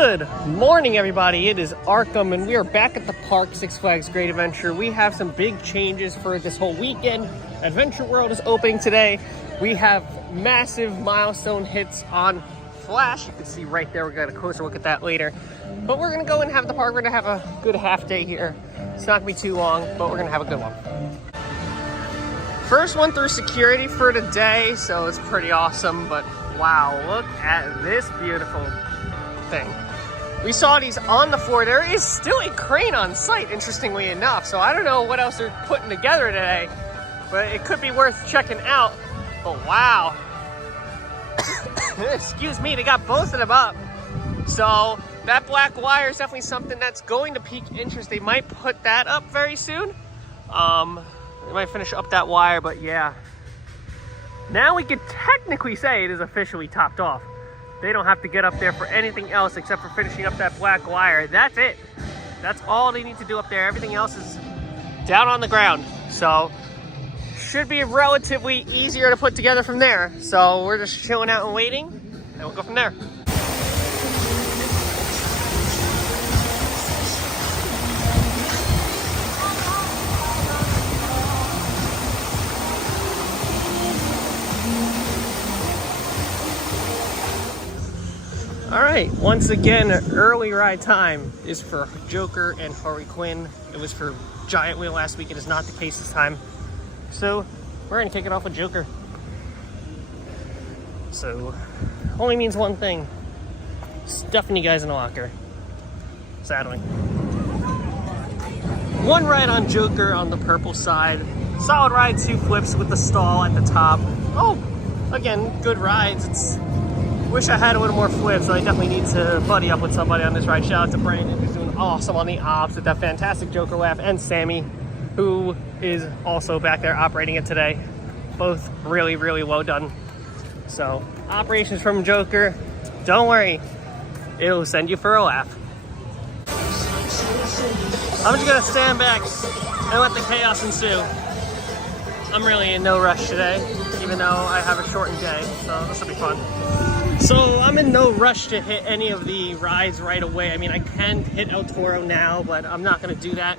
Good morning, everybody. It is Arkham, and we are back at the park, Six Flags Great Adventure. We have some big changes for this whole weekend. Adventure World is opening today. We have massive milestone hits on Flash. You can see right there. We're going to get a closer look at that later. But we're going to go and have the park. We're going to have a good half day here. It's not going to be too long, but we're going to have a good one. First one through security for today, so it's pretty awesome. But wow, look at this beautiful thing. We saw these on the floor. There is still a crane on site, interestingly enough. So I don't know what else they're putting together today, but it could be worth checking out. But wow. Excuse me, they got both of them up. So that black wire is definitely something that's going to pique interest. They might put that up very soon. They might finish up that wire, but yeah. Now we could technically say it is officially topped off. They don't have to get up there for anything else except for finishing up that black wire. That's it. That's all they need to do up there. Everything else is down on the ground. So should be relatively easier to put together from there. So we're just chilling out and waiting, and we'll go from there. All right, once again, early ride time is for Joker and Harley Quinn. It was for Giant Wheel last week. It is not the case this time. So we're gonna kick it off with Joker. So only means one thing: stuffing you guys in a locker. Sadly. One ride on Joker on the purple side. Solid ride, 2 flips with the stall at the top. Oh, again, good rides. Wish I had a little more flips, so I definitely need to buddy up with somebody on this ride. Shout out to Brandon, who's doing awesome on the ops with that fantastic Joker laugh, and Sammy, who is also back there operating it today. Both really, really well done. So, operations from Joker, don't worry, it'll send you for a laugh. I'm just gonna stand back and let the chaos ensue. I'm really in no rush today, even though I have a shortened day, so this will be fun. So I'm in no rush to hit any of the rides right away. I mean, I can hit El Toro now, but I'm not gonna do that.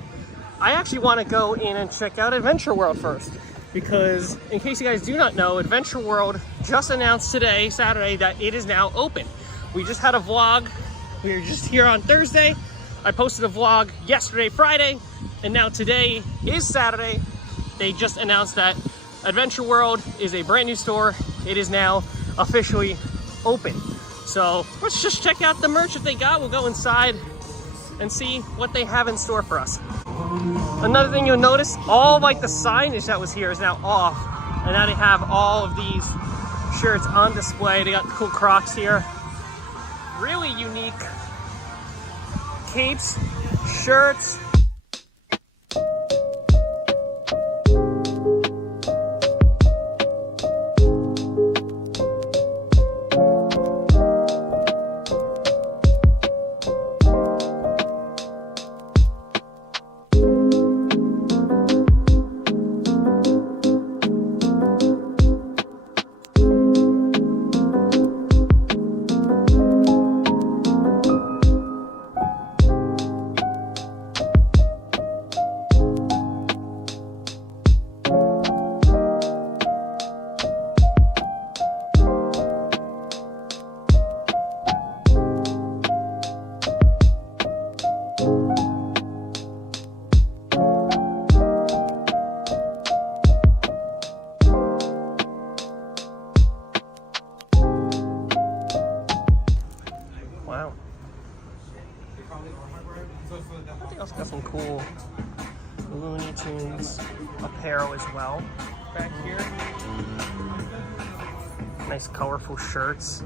I actually wanna go in and check out Adventure World first, because in case you guys do not know, Adventure World just announced today, Saturday, that it is now open. We just had a vlog. We were just here on Thursday. I posted a vlog yesterday, Friday, and now today is Saturday. They just announced that Adventure World is a brand new store. It is now officially open. So let's just check out the merch that they got. We'll go inside and see what they have in store for us. Another thing you'll notice, all like the signage that was here is now off, and now they have all of these shirts on display. They got cool Crocs here, really unique capes, shirts. Wow. I think I also got some cool Looney Tunes apparel as well back here. Nice colorful shirts.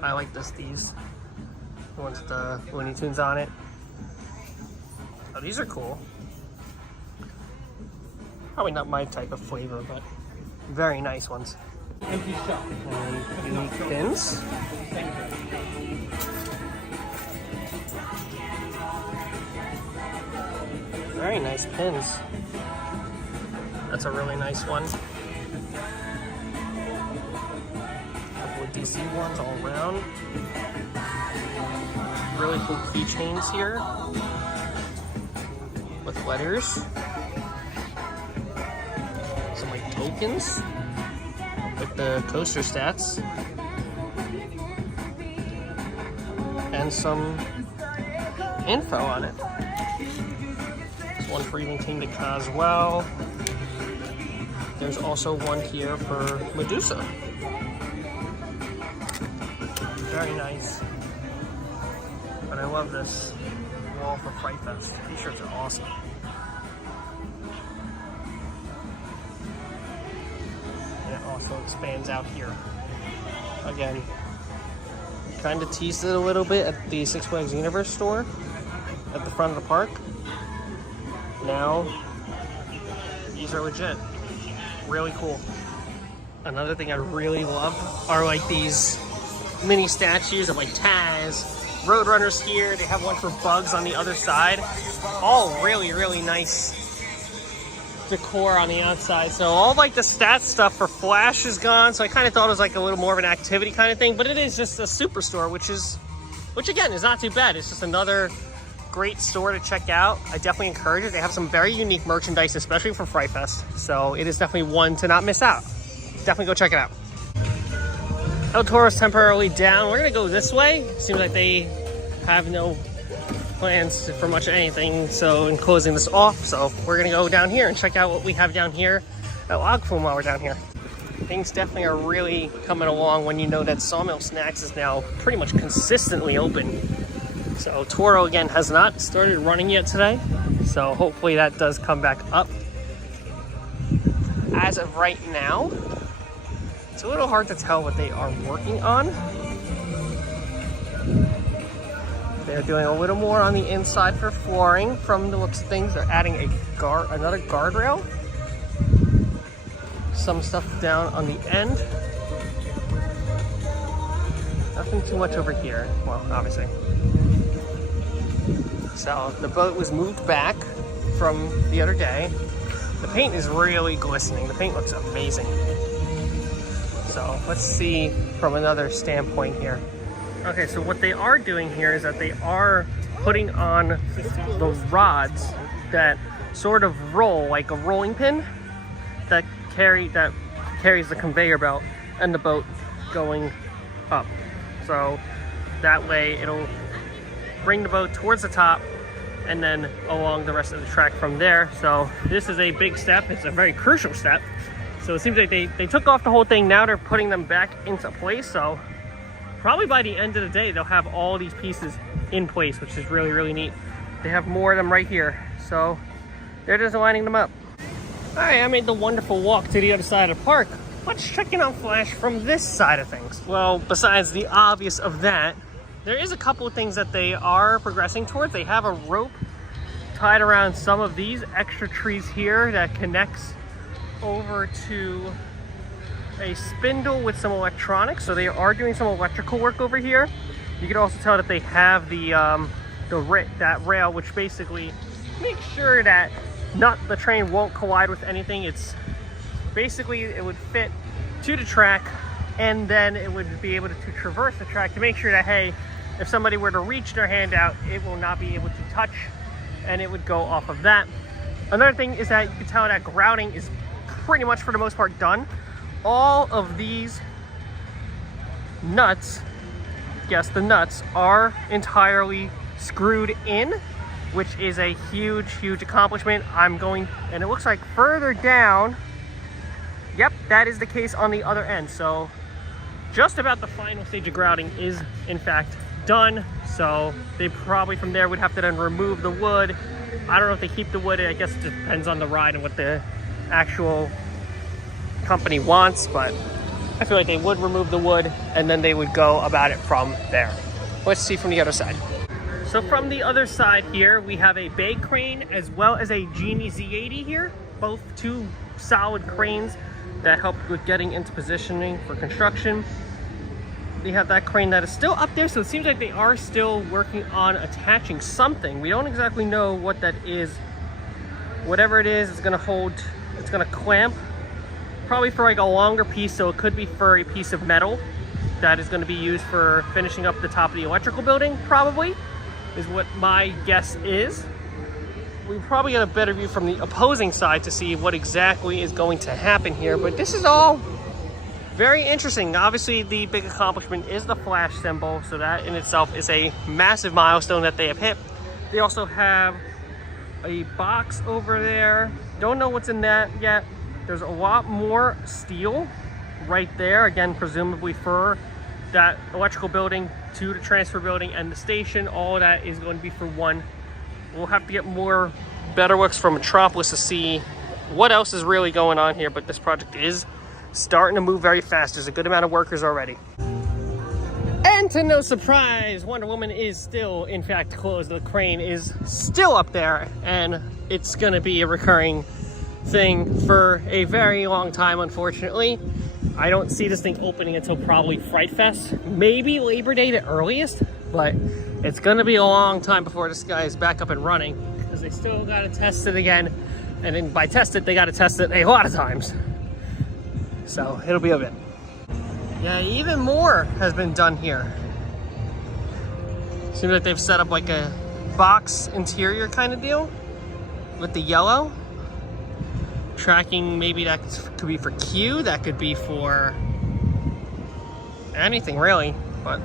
I like these ones with the Looney Tunes on it. Oh, these are cool. Probably not my type of flavor, but very nice ones. And unique pins. Very nice pins. That's a really nice one. A couple of DC ones all around. really cool keychains here with letters. Some like tokens with the coaster stats. And some info on it. There's one for Even King Ka as well. There's also one here for Medusa. Very nice. But I love this wall for Fright Fest. These shirts are awesome. And it also expands out here. Again, kind of teased it a little bit at the Six Flags Universe store at the front of the park. Now, these are legit. Really cool. Another thing I really love are like these mini statues of like Taz, Roadrunners here. They have one for Bugs on the other side. All really, really nice decor on the outside. So all like the stats stuff for Flash is gone. So I kind of thought it was like a little more of an activity kind of thing, but it is just a superstore, which again is not too bad. It's just another great store to check out. I definitely encourage it. They have some very unique merchandise, especially for Fright Fest. So it is definitely one to not miss out. Definitely go check it out. El Toro's temporarily down. We're gonna go this way. Seems like they have no plans for much of anything, so in closing this off. So we're gonna go down here and check out what we have down here at Log Flume while we're down here. Things definitely are really coming along when you know that Sawmill Snacks is now pretty much consistently open. So Toro again has not started running yet today, so hopefully that does come back up. As of right now, it's a little hard to tell what they are working on. They're doing a little more on the inside for flooring. From the looks of things, they're adding another guardrail. Some stuff down on the end. Nothing too much over here. Well, obviously. So the boat was moved back from the other day. The paint is really glistening. The paint looks amazing. So let's see from another standpoint here. Okay, so what they are doing here is that they are putting on the rods that sort of roll like a rolling pin that carries the conveyor belt and the boat going up. So that way it'll bring the boat towards the top and then along the rest of the track from there. So this is a big step. It's a very crucial step. So it seems like they took off the whole thing. Now they're putting them back into place. So probably by the end of the day, they'll have all these pieces in place, which is really, really neat. They have more of them right here. So they're just lining them up. All right, I made the wonderful walk to the other side of the park. Let's check in on Flash from this side of things. Well, besides the obvious of that, there is a couple of things that they are progressing towards. They have a rope tied around some of these extra trees here that connects over to a spindle with some electronics. So they are doing some electrical work over here. You can also tell that they have that rail, which basically makes sure that the train won't collide with anything. It's basically, it would fit to the track, and then it would be able to traverse the track to make sure that, hey, if somebody were to reach their hand out, it will not be able to touch, and it would go off of that. Another thing is that you can tell that grouting is pretty much for the most part done. All of these nuts, yes, the nuts are entirely screwed in, which is a huge, huge accomplishment. And it looks like further down, yep, that is the case on the other end. So just about the final stage of grouting is in fact done. So they probably from there would have to then remove the wood. I don't know if they keep the wood. I guess it depends on the ride and what the actual company wants, but I feel like they would remove the wood and then they would go about it from there. Let's see from the other side. So from the other side here, we have a bay crane as well as a Genie Z80 here. Both two solid cranes that help with getting into positioning for construction. They have that crane that is still up there, so it seems like they are still working on attaching something. We don't exactly know what that is. Whatever it is, it's gonna hold, it's gonna clamp, probably for like a longer piece, so it could be for a piece of metal. that is going to be used for finishing up the top of the electrical building, probably, is what my guess is. We probably get a better view from the opposing side to see what exactly is going to happen here, but this is all very interesting. Obviously, the big accomplishment is the flash symbol, so that in itself is a massive milestone that they have hit. They also have a box over there. Don't know what's in that yet. There's a lot more steel right there, again, presumably for that electrical building to the transfer building and the station. All of that is going to be for one. We'll have to get more better looks from Metropolis to see what else is really going on here, but this project is starting to move very fast. There's a good amount of workers already. And to no surprise, Wonder Woman is still, in fact, closed. The crane is still up there, and it's going to be a recurring thing for a very long time, unfortunately. I don't see this thing opening until probably Fright Fest, maybe Labor Day the earliest, but it's going to be a long time before this guy is back up and running, because they still got to test it again, and then by test it, they got to test it a lot of times. So it'll be a bit. Yeah, even more has been done here. Seems like they've set up like a box interior kind of deal with the yellow. Tracking, maybe that could be for Q, that could be for anything really, but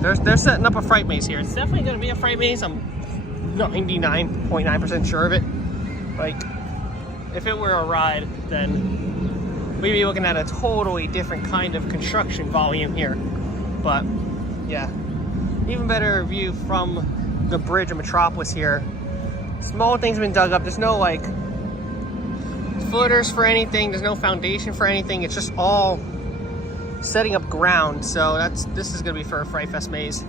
they're setting up a fright maze here. It's definitely going to be a fright maze. I'm 99.9% sure of it. Like, if it were a ride, then we'd be looking at a totally different kind of construction volume here. But yeah, even better view from the bridge of Metropolis here. Small things have been dug up. There's no like footers for anything, there's no foundation for anything, it's just all setting up ground. So this is going to be for a Fright Fest maze.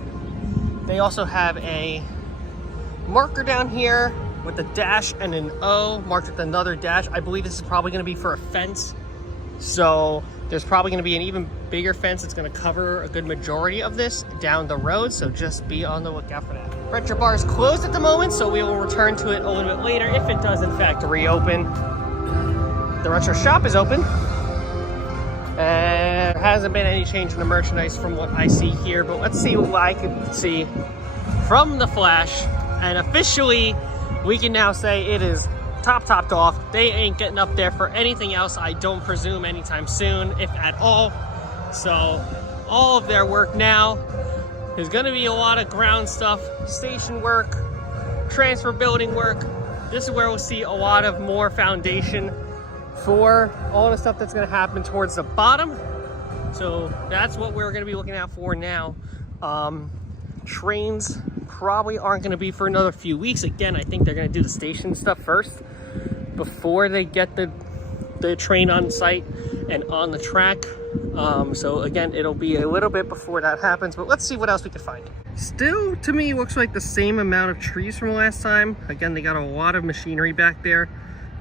They also have a marker down here with a dash and an O marked with another dash. I believe this is probably going to be for a fence, so there's probably going to be an even bigger fence that's going to cover a good majority of this down the road, so just be on the lookout for that. Retro Bar is closed at the moment, so we will return to it a little bit later if it does in fact reopen. The retro shop is open, and there hasn't been any change in the merchandise from what I see here, but let's see what I could see from the flash. And officially we can now say it is topped off. They ain't getting up there for anything else, I don't presume, anytime soon, if at all. So all of their work now is going to be a lot of ground stuff, station work, transfer building work. This is where we'll see a lot of more foundation for all the stuff that's going to happen towards the bottom. So that's what we're going to be looking out for now. Trains probably aren't going to be for another few weeks. Again, I think they're going to do the station stuff first before they get the train on site and on the track. So again, it'll be a little bit before that happens, but let's see what else we can find. Still, to me, looks like the same amount of trees from last time. Again, they got a lot of machinery back there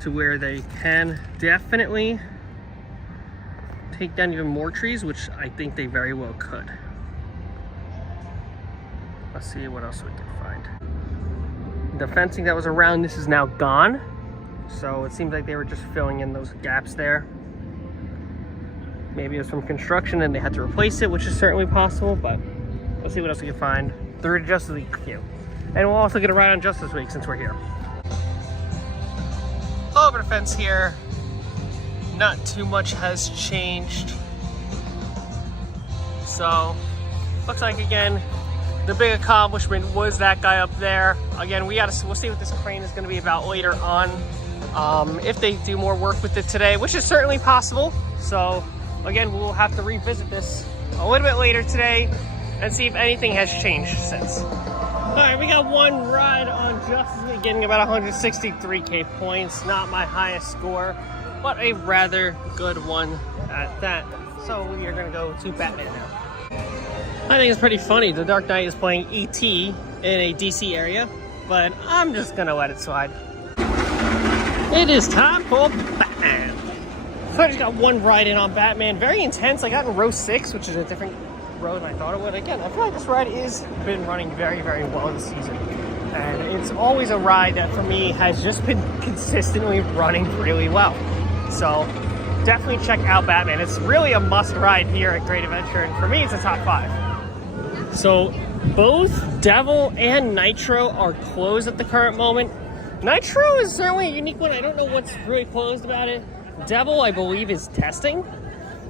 to where they can definitely take down even more trees, which I think they very well could. Let's see what else we can find. The fencing that was around this is now gone, so it seems like they were just filling in those gaps there. Maybe it was from construction and they had to replace it, which is certainly possible, but let's see what else we can find through the Justice League queue. And we'll also get a ride on Justice Week since we're here. Over the fence here, not too much has changed. So, looks like again, the big accomplishment was that guy up there. Again, we'll see what this crane is going to be about later on. If they do more work with it today, which is certainly possible. So, again, we'll have to revisit this a little bit later today and see if anything has changed since. All right, we got one ride on Justice League, getting about 163k points. Not my highest score, but a rather good one at that. So we are gonna go to Batman now. I think it's pretty funny. The Dark Knight is playing E.T. in a DC area, but I'm just gonna let it slide. It is time for Batman. So I just got one ride in on Batman. Very intense. I got in row 6, which is a different road than I thought it would. Again, I feel like this ride has been running very, very well this season. And it's always a ride that for me has just been consistently running really well. So definitely check out Batman. It's really a must ride here at Great Adventure, and for me, it's a top 5. So both Devil and Nitro are closed at the current moment. Nitro is certainly a unique one. I don't know what's really closed about it. Devil, I believe, is testing.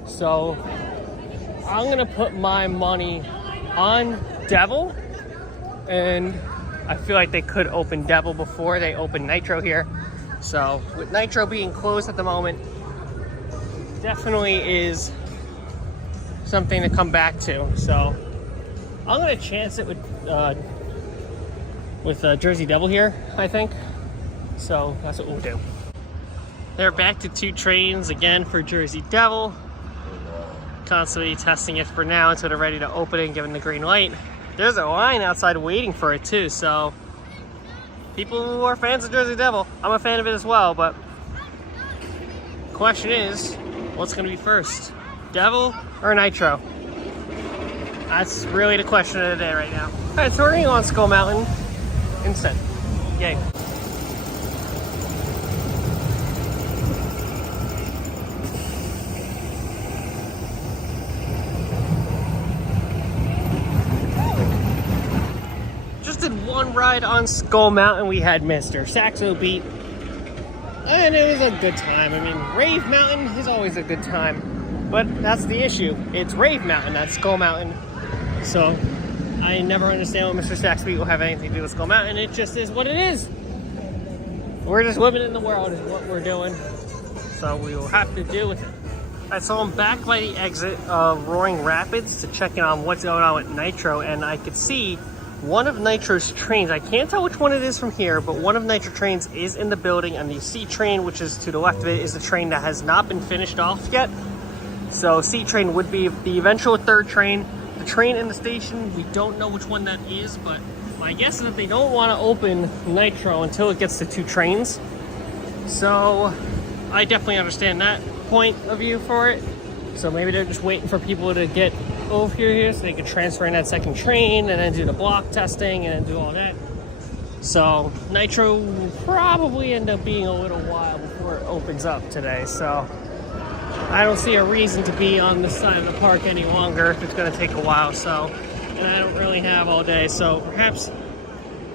So I'm gonna put my money on Devil, and I feel like they could open Devil before they open Nitro here. So with Nitro being closed at the moment, definitely is something to come back to. So I'm gonna chance it with Jersey Devil here, I think. So that's what we'll do. They're back to 2 trains again for Jersey Devil. Constantly testing it for now until they're ready to open it and give it the green light. There's a line outside waiting for it too, so people who are fans of Jersey Devil, I'm a fan of it as well, but the question is, what's gonna be first? Devil or Nitro? That's really the question of the day right now. All right, so we're gonna go on Skull Mountain instead. Yay. Just did one ride on Skull Mountain. We had Mr. Saxo beat, and it was a good time. I mean, Rave Mountain is always a good time, but that's the issue. It's Rave Mountain, not Skull Mountain. So I never understand what Mr. Saxo beat will have anything to do with Skull Mountain. It just is what it is. We're just living in the world is what we're doing. So we will have to deal with it. I saw him back by the exit of Roaring Rapids to check in on what's going on with Nitro, and I could see one of Nitro's trains. I can't tell which one it is from here, but one of Nitro trains is in the building, and the C train, which is to the left of it, is the train that has not been finished off yet. So C train would be the eventual 3rd train. The train in the station, we don't know which one that is, but my guess is that they don't want to open Nitro until it gets to 2 trains. So I definitely understand that point of view for it. So maybe they're just waiting for people to get over here so they can transfer in that 2nd train and then do the block testing and then do all that. So Nitro will probably end up being a little while before it opens up today. So I don't see a reason to be on this side of the park any longer if it's going to take a while. So, and I don't really have all day. So perhaps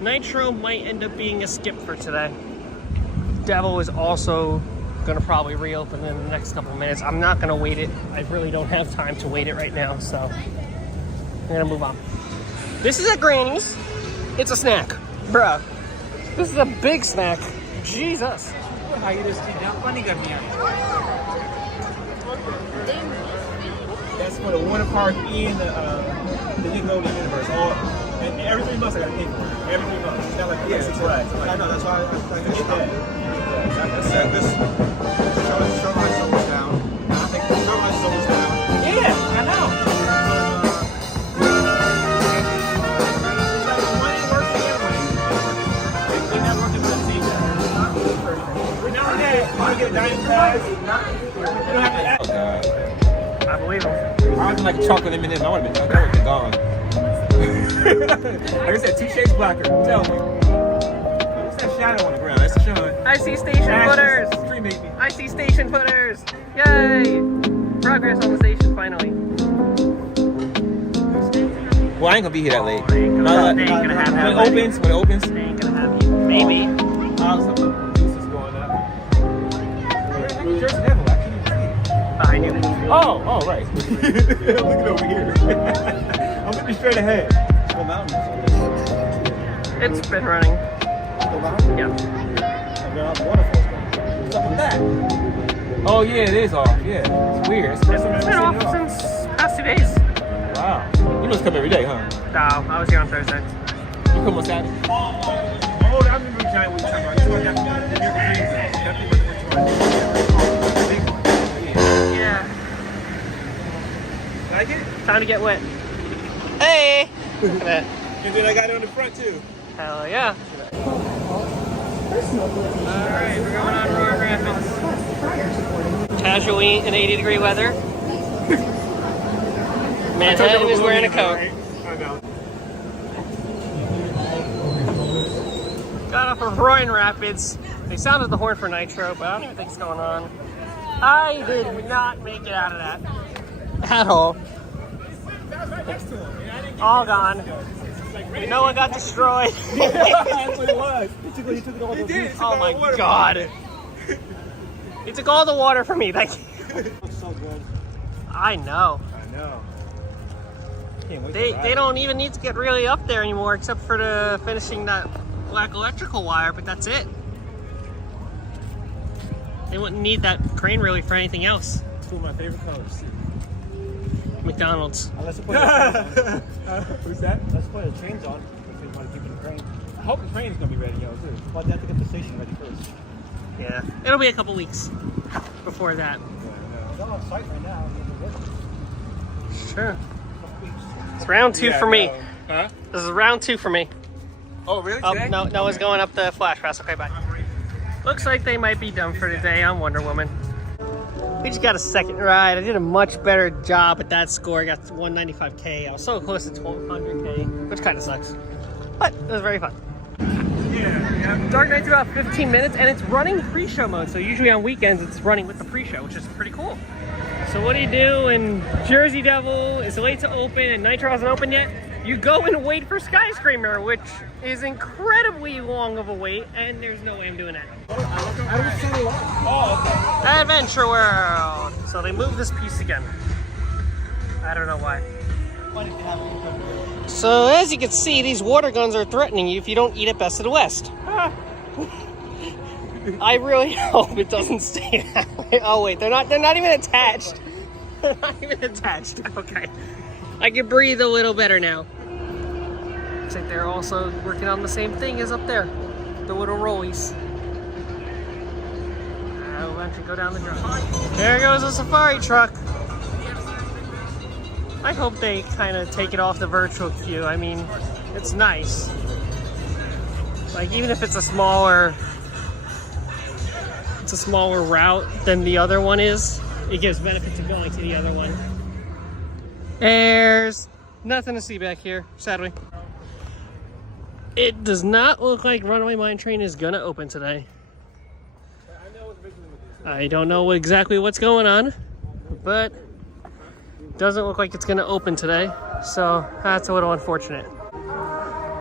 Nitro might end up being a skip for today. Devil is also going to probably reopen in the next couple of minutes. I'm not going to wait it. I really don't have time to wait it right now. So we're going to move on. This is at Granny's. It's a snack. Bruh. This is a big snack. Jesus. That's for the water park in the Nickelodeon universe. And every 3 months I gotta pay for it. Every 3 months. It's not like 6 rides. I know, that's why I can get that. I said this. Show my souls down. I think show my souls down. Yeah, I know. Money working anyway. They're not working for the team. We're not gonna get a dining pass. We don't have to ask. I believe him. I was like chocolate M&M. I would have been gone. Like I said, 2 shades blacker. Tell me. What's that shadow on the ground? That's Dashawn. I see station footers. I see station footers. Yay! Progress on the station finally. Well, I ain't gonna be here that late. They ain't gonna have that. When it opens. They ain't gonna have you. Maybe. The juice is going up. Jersey Devil. I can't even see. Behind you. Oh, right. Look at over here. I'm looking straight ahead. It's been running. Yeah. What's up with that? Oh yeah, it is off. Yeah, it's weird. It's been off since past 2 days. Wow. You must come every day, huh? No, I was here on Thursday. You come on Saturday? Oh, I remember Johnny was talking about. Yeah. Like it? Time to get wet. Hey! Look at that. And then I got it on the front too. Hell yeah. Alright, we're going on Roaring Rapids. Casually in 80-degree weather. Manhattan is wearing a coat. I know. Got off of Roaring Rapids. They sounded the horn for Nitro, but I don't even think it's going on. I did not make it out of that at all. All gone. No one got destroyed. That's what it was. He took it all the way. Oh my god. He took all the water from me. Thank you. Looks so good. I know. I know. Can't wait to They ride don't even need to get really up there anymore except for the finishing that black electrical wire, but that's it. They wouldn't need that crane really for anything else. It's two of my favorite colors. McDonald's. Unless you put the Who's that? Let's put the trains on. If you want to keep the crane. I hope the train's gonna be ready, too. But they have to get the station ready first. Yeah, it'll be a couple weeks before that. Yeah, it's all on site right now. Sure. It's round 2 for me. Huh? This is round 2 for me. Oh, really? Oh, no, Noah's going up the Flash Pass. Okay, bye. Looks like they might be done for today on Wonder Woman. We just got a second ride. I did a much better job at that score. I got 195K. I was so close to 1200K, which kind of sucks. But it was very fun. Yeah. Dark Knight's about 15 minutes, and it's running pre-show mode. So usually on weekends, it's running with the pre-show, which is pretty cool. So what do you do when Jersey Devil is late to open and Nitro hasn't opened yet? You go and wait for Skyscraper, which is incredibly long of a wait, and there's no way I'm doing that. Adventure World! So they moved this piece again. I don't know why. So as you can see, these water guns are threatening you if you don't eat at Best of the West. I really hope it doesn't stay that way. Oh wait, they're not even attached. They're not even attached. Okay. I can breathe a little better now. Looks like they're also working on the same thing as up there. The little rollies. I'll actually go down the drive. There goes a safari truck. I hope they kind of take it off the virtual queue. I mean, it's nice. Like, even if it's a smaller route than the other one is, it gives benefit to going to the other one. There's nothing to see back here, sadly. It does not look like Runaway Mine Train is gonna open today. I don't know exactly what's going on, but it doesn't look like it's gonna open today, so that's a little unfortunate.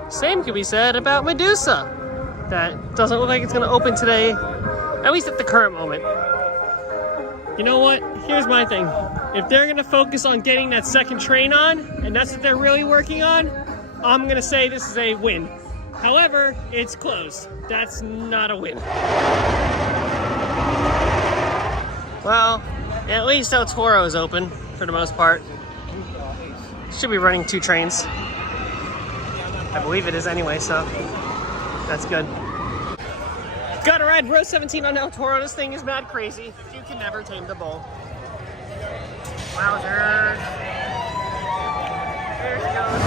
Same could be said about Medusa. That doesn't look like it's gonna open today, at least at the current moment. You know what? Here's my thing. If they're gonna focus on getting that second train on, and that's what they're really working on, I'm gonna say this is a win. However, it's closed. That's not a win. Well, at least El Toro is open for the most part. Should be running 2 trains. I believe it is anyway, so that's good. Gotta ride row 17 on El Toro. This thing is mad crazy. You can never tame the bull. Wowzers. There she goes.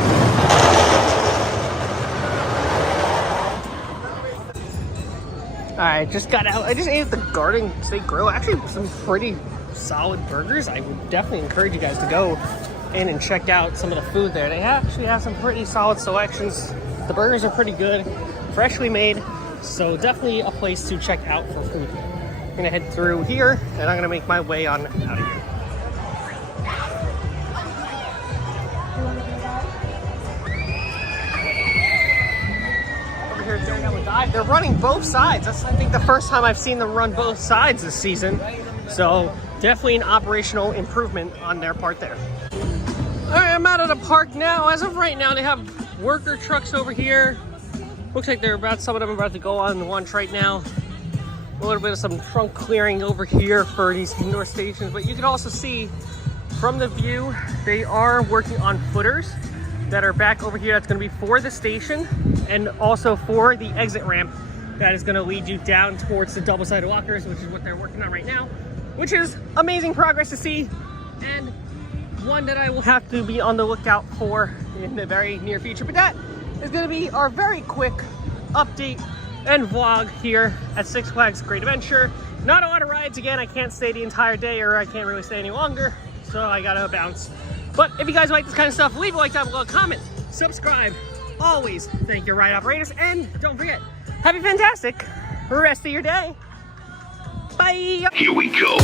Alright, just got out. I just ate at the Garden State Grill. Actually, some pretty solid burgers. I would definitely encourage you guys to go in and check out some of the food there. They actually have some pretty solid selections. The burgers are pretty good, freshly made. So definitely a place to check out for food. I'm gonna head through here and I'm gonna make my way on out of here. Over here at Daredevil Dive, they're running both sides. That's, I think, the first time I've seen them run both sides this season. So definitely an operational improvement on their part there. All right, I'm out of the park now. As of right now, they have worker trucks over here. Looks like some of them are about to go on launch right now. A little bit of some trunk clearing over here for these indoor stations, but you can also see from the view, they are working on footers that are back over here. That's gonna be for the station and also for the exit ramp that is gonna lead you down towards the double-sided walkers, which is what they're working on right now, which is amazing progress to see, and one that I will have to be on the lookout for in the very near future. But that is going to be our very quick update and vlog here at Six Flags Great Adventure. Not a lot of rides. Again, I can't stay the entire day, or I can't really stay any longer, so I gotta bounce. But if you guys like this kind of stuff, leave a like down below, comment, subscribe. Always thank your ride operators, and don't forget, have a fantastic rest of your day. Bye. Here we go.